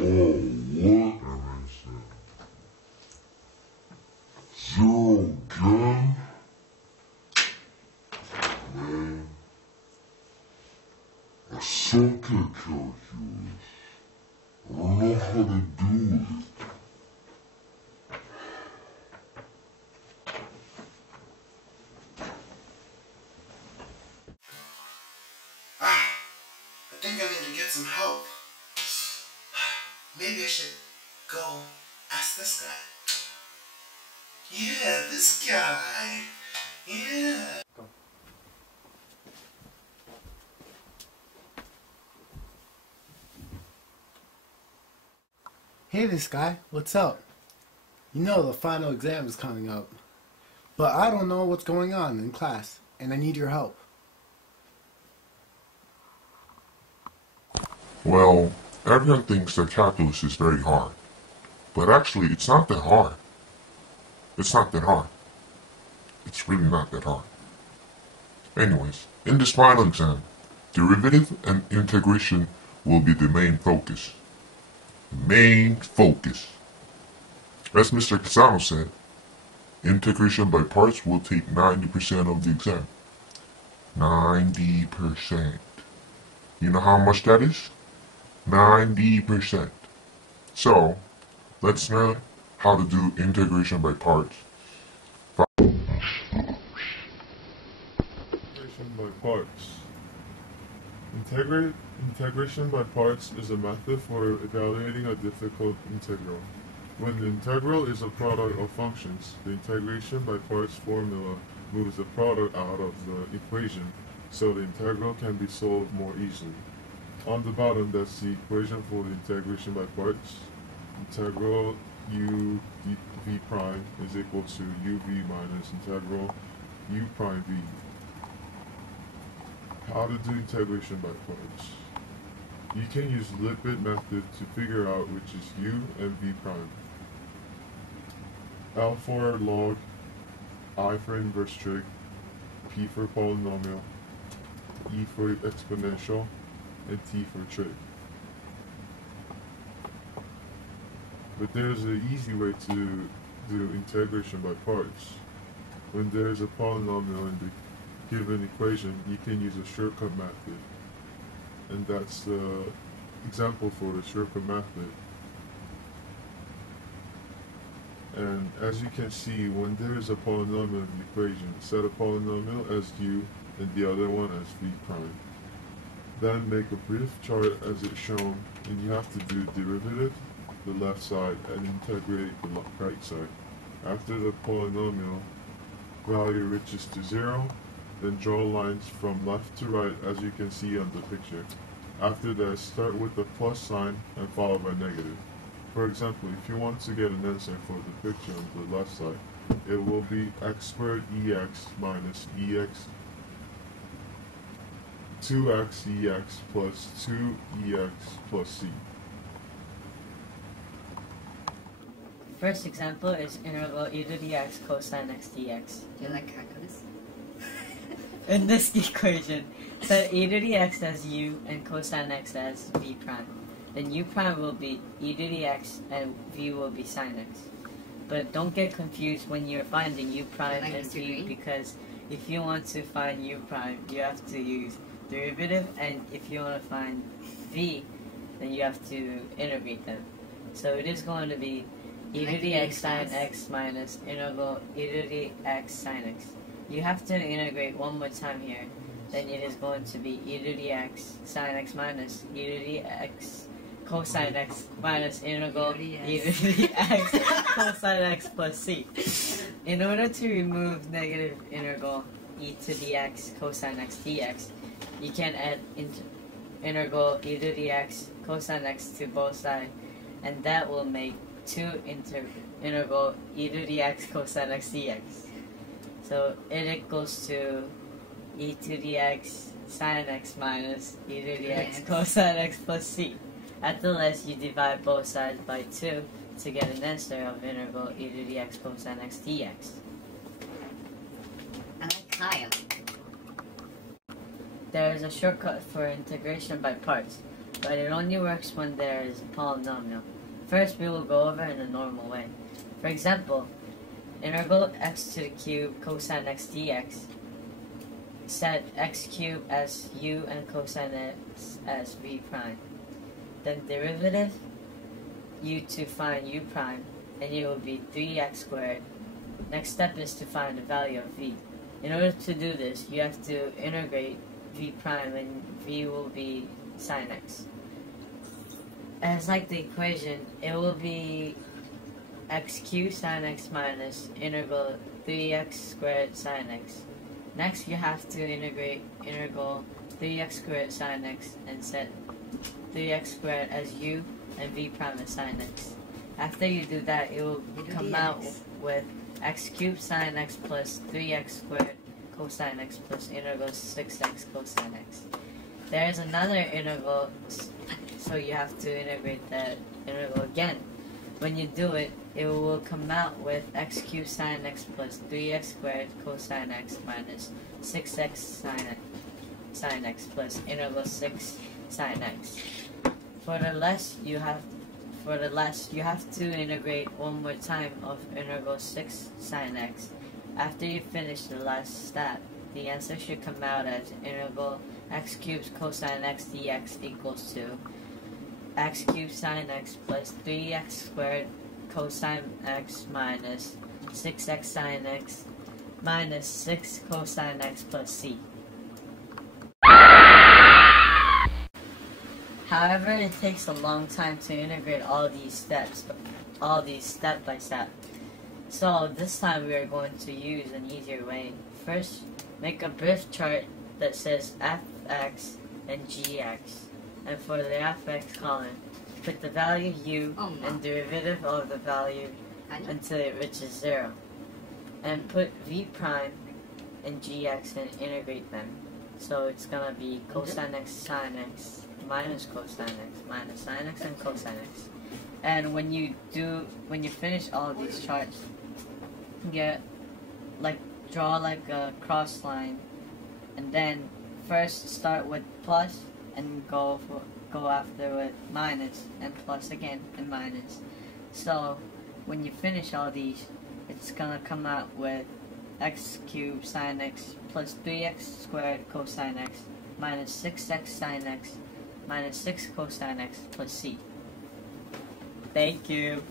Oh, what? Zero again? Man, I suck at calculus. I don't know how to do it. I think I need to get some help. Maybe I should go ask this guy. Yeah, this guy. Yeah. Hey, this guy, what's up? You know the final exam is coming up, but I don't know what's going on in class, and I need your help. Well, everyone thinks that calculus is very hard. But actually, it's not that hard. It's not that hard. It's really not that hard. Anyways, in this final exam, derivative and integration will be the main focus. Main focus. As Mr. Casano said, integration by parts will take 90% of the exam. 90%. You know how much that is? 90%. So, let's learn how to do integration by parts. Integration by parts. Integration by parts is a method for evaluating a difficult integral. When the integral is a product of functions, the integration by parts formula moves the product out of the equation, so the integral can be solved more easily. On the bottom, that's the equation for the integration by parts. Integral u v prime is equal to uv minus integral u prime v. How to do integration by parts. You can use Lipit method to figure out which is u and v prime. L for log, I for inverse trig, P for polynomial, E for exponential, and T for trig. But there's an easy way to do integration by parts. When there's a polynomial in the given equation, you can use a shortcut method. And that's the example for the shortcut method. And as you can see, when there is a polynomial in the equation, set a polynomial as u and the other one as v prime. Then make a brief chart as it's shown, and you have to do derivative, the left side, and integrate the right side. After the polynomial value reaches to 0, then draw lines from left to right as you can see on the picture. After that, start with the plus sign and followed by negative. For example, if you want to get an answer for the picture on the left side, it will be x squared ex minus ex 2x ex plus 2ex plus c. First example is integral e to the x cosine x dx. Do you like calculus? In this equation, set e to the x as u and cosine x as v prime. Then u prime will be e to the x and v will be sine x. But don't get confused when you're finding u prime and v, because if you want to find u prime, you have to use derivative, and if you want to find v, then you have to integrate them. So it is going to be e to the x sine x minus integral e to the x sine x. You have to integrate one more time here. Then it is going to be e to the x sine x minus e to the x cosine x minus integral e to the x cosine x plus c. In order to remove negative integral e to the x cosine x dx, you can add integral e to the x cosine x to both sides, and that will make 2 integral e to the x cosine x dx. So it equals to e to the x sine x minus e to the x cosine x plus c. At the last, you divide both sides by 2 to get an answer of integral e to the x cosine x dx. I like Kyle. There is a shortcut for integration by parts. but it only works when there is a polynomial. First, we will go over in a normal way. For example, integral x to the cube cosine x dx. Set x cubed as u and cosine x as v prime. Then derivative u to find u prime, and it will be 3x squared. Next step is to find the value of v. In order to do this, you have to integrate v prime, and v will be sine x. As like the equation, it will be x cubed sine x minus integral 3x squared sine x. Next, you have to integrate integral 3x squared sine x and set 3x squared as u and v prime as sine x. After you do that, it will come out with x cubed sine x plus 3x squared cosine x plus integral 6x cosine x. There is another integral, so you have to integrate that integral again. When you do it, it will come out with x cubed sine x plus 3x squared cosine x minus 6x sine x plus integral 6 sine x. For the last, you have to integrate one more time of integral 6 sine x. After you finish the last step, the answer should come out as integral x cubed cosine x dx equals to x cubed sine x plus 3x squared cosine x minus 6x sine x minus 6 cosine x plus c. However, it takes a long time to integrate all these step by step. So this time we are going to use an easier way. First, make a brief chart that says fx and gx. And for the fx column, put the value u and derivative of the value until it reaches 0. And put v prime and gx and integrate them. So it's gonna be cosine x sine x minus cosine x minus sine x and cosine x. And when you finish all of these charts, draw like a cross line, and then first start with plus and go after with minus and plus again and minus. So when you finish all these, it's gonna come out with x cubed sine x plus 3x squared cosine x minus 6x sine x minus 6 cosine x plus c. Thank you.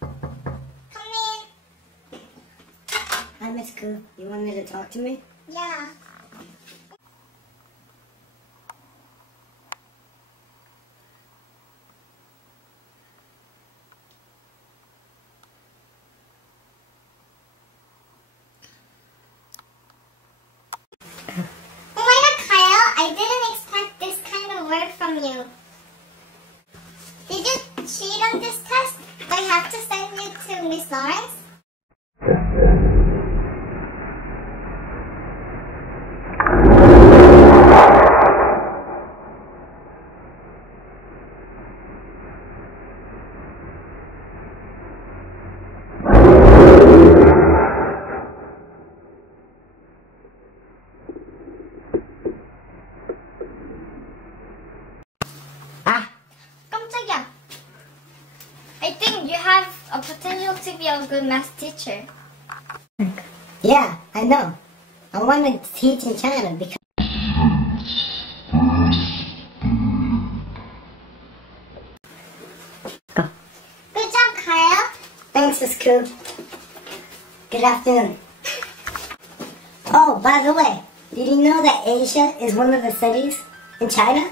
Come in. Hi, Miss Koo. You wanted to talk to me? Yeah. Oh my God, Kyle! I didn't expect this kind of work from you. Did you cheat on this test? Do I have to send you to Miss Lawrence? 깜짝이야. I think you have a potential to be a good math teacher. Yeah, I know. I want to teach in China because... Good job, Kyle. Thanks, Miss Koo. Good afternoon. Oh, by the way, did you know that Asia is one of the cities in China?